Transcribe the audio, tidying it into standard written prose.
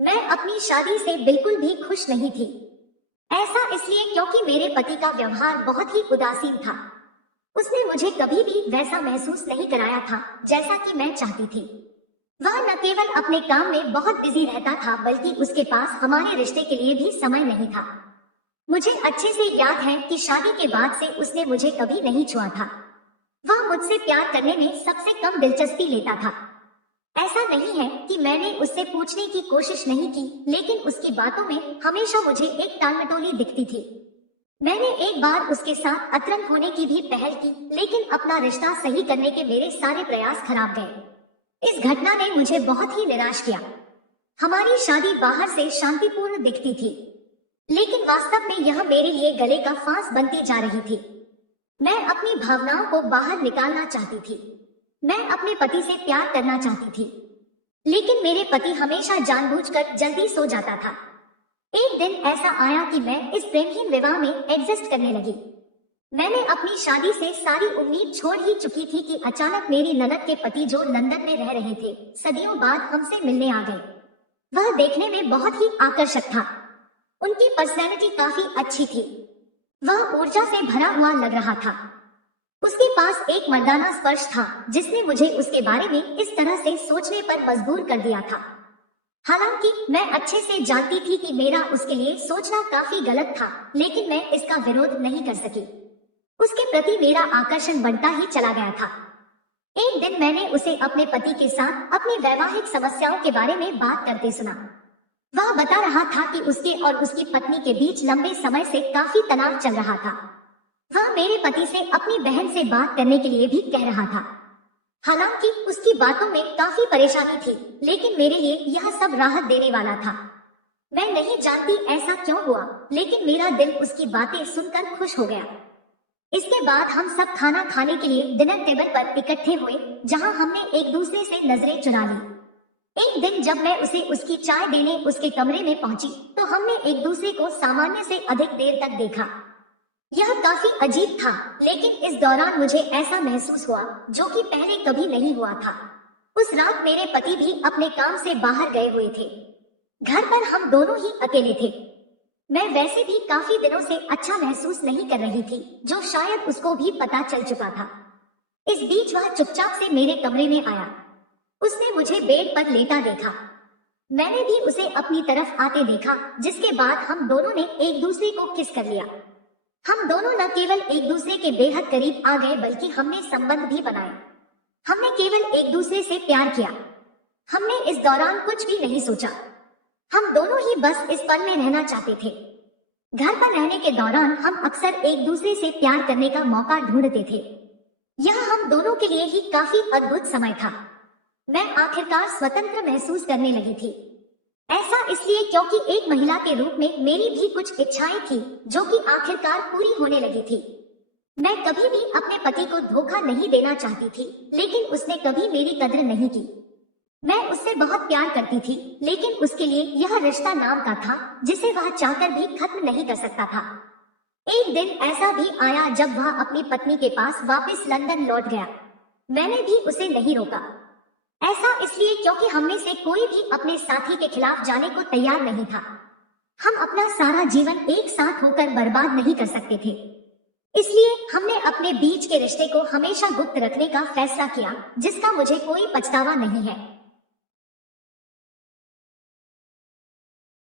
मैं अपनी शादी से बिल्कुल भी खुश नहीं थी। ऐसा इसलिए क्योंकि मेरे पति का व्यवहार बहुत ही उदासीन था। उसने मुझे कभी भी वैसा महसूस नहीं कराया था जैसा कि मैं चाहती थी। वह न केवल अपने काम में बहुत बिजी रहता था बल्कि उसके पास हमारे रिश्ते के लिए भी समय नहीं था। मुझे अच्छे से याद है कि शादी के बाद से उसने मुझे कभी नहीं छुआ था। वह मुझसे प्यार करने में सबसे कम दिलचस्पी लेता था। ऐसा नहीं है कि मैंने उससे पूछने की कोशिश नहीं की, लेकिन उसकी बातों में हमेशा मुझे एक टालमटोली दिखती थी। मैंने एक बार उसके साथ अतरंग होने की भी पहल की, लेकिन अपना रिश्ता सही करने के मेरे सारे प्रयास खराब गए। इस घटना ने मुझे बहुत ही निराश किया। हमारी शादी बाहर से शांतिपूर्ण दिखती थी, लेकिन वास्तव में यह मेरे लिए गले का फांस बनती जा रही थी। मैं अपनी भावनाओं को बाहर निकालना चाहती थी। मैं अपने पति से प्यार करना चाहती थी, लेकिन मेरे पति हमेशा जानबूझकर जल्दी सो जाता था। एक दिन ऐसा आया कि मैं इस प्रेमहीन विवाह में एडजस्ट करने लगी। मैंने अपनी शादी से सारी उम्मीद छोड़ ही चुकी थी कि अचानक मेरी ननद के पति, जो लंदन में रह रहे थे, सदियों बाद हमसे मिलने आ गए। वह देखने में बहुत ही आकर्षक था। उनकी पर्सनैलिटी काफी अच्छी थी। वह ऊर्जा से भरा हुआ लग रहा था। उसके पास एक मर्दाना स्पर्श था जिसने मुझे उसके बारे में इस तरह से सोचने पर मजबूर कर दिया था। हालांकि मैं अच्छे से जानती थी कि मेरा उसके लिए सोचना काफी गलत था, लेकिन मैं इसका विरोध नहीं कर सकी। उसके प्रति मेरा आकर्षण बढ़ता ही चला गया था। एक दिन मैंने उसे अपने पति के साथ अपनी वैवाहिक समस्याओं के बारे में बात करते सुना। वह बता रहा था कि उसके और उसकी पत्नी के बीच लंबे समय से काफी तनाव चल रहा था। वह मेरे पति से अपनी बहन से बात करने के लिए भी कह रहा था। हालांकि उसकी बातों में काफी परेशानी थी, लेकिन मेरे लिए यह सब राहत देने वाला था। मैं नहीं जानती ऐसा क्यों हुआ, लेकिन मेरा दिल उसकी बातें सुनकर खुश हो गया। इसके बाद हम सब खाना खाने के लिए डिनर टेबल पर इकट्ठे हुए, जहां हमने एक दूसरे से नजरें चुरा ली। एक दिन जब मैं उसे उसकी चाय देने उसके कमरे में पहुंची, तो हमने एक दूसरे को सामान्य से अधिक देर तक देखा। यह काफी अजीब था, लेकिन इस दौरान मुझे ऐसा महसूस हुआ जो कि पहले कभी नहीं हुआ था। उस रात मेरे पति भी अपने काम से बाहर गए हुए थे। घर पर हम दोनों ही अकेले थे। मैं वैसे भी काफी दिनों से अच्छा महसूस नहीं कर रही थी, जो शायद उसको भी पता चल चुका था। इस बीच वह चुपचाप से मेरे कमरे में आया। उसने मुझे बेड पर लेटा देखा। मैंने भी उसे अपनी तरफ आते देखा, जिसके बाद हम दोनों ने एक दूसरे को किस कर लिया। हम दोनों न केवल एक दूसरे के बेहद करीब आ गए, बल्कि हमने संबंध भी बनाए। हमने केवल एक दूसरे से प्यार किया। हमने इस दौरान कुछ भी नहीं सोचा। हम दोनों ही बस इस पल में रहना चाहते थे। घर पर रहने के दौरान हम अक्सर एक दूसरे से प्यार करने का मौका ढूंढते थे। यह हम दोनों के लिए ही काफी अद्भुत समय था। मैं आखिरकार स्वतंत्र महसूस करने लगी थी। ऐसा इसलिए क्योंकि एक महिला के रूप में मेरी भी कुछ इच्छाएं थी, जो कि आखिरकार पूरी होने लगी थी। मैं कभी भी अपने पति को धोखा नहीं देना चाहती थी, लेकिन उसने कभी मेरी कदर नहीं की। मैं उससे बहुत प्यार करती थी, लेकिन उसके लिए यह रिश्ता नाम का था, जिसे वह चाहकर भी खत्म नहीं कर सकता था। एक दिन ऐसा भी आया जब वह अपनी पत्नी के पास वापस लंदन लौट गया। मैंने भी उसे नहीं रोका। ऐसा इसलिए क्योंकि हममें से कोई भी अपने साथी के खिलाफ जाने को तैयार नहीं था। हम अपना सारा जीवन एक साथ होकर बर्बाद नहीं कर सकते थे। इसलिए हमने अपने बीच के रिश्ते को हमेशा गुप्त रखने का फैसला किया, जिसका मुझे कोई पछतावा नहीं है।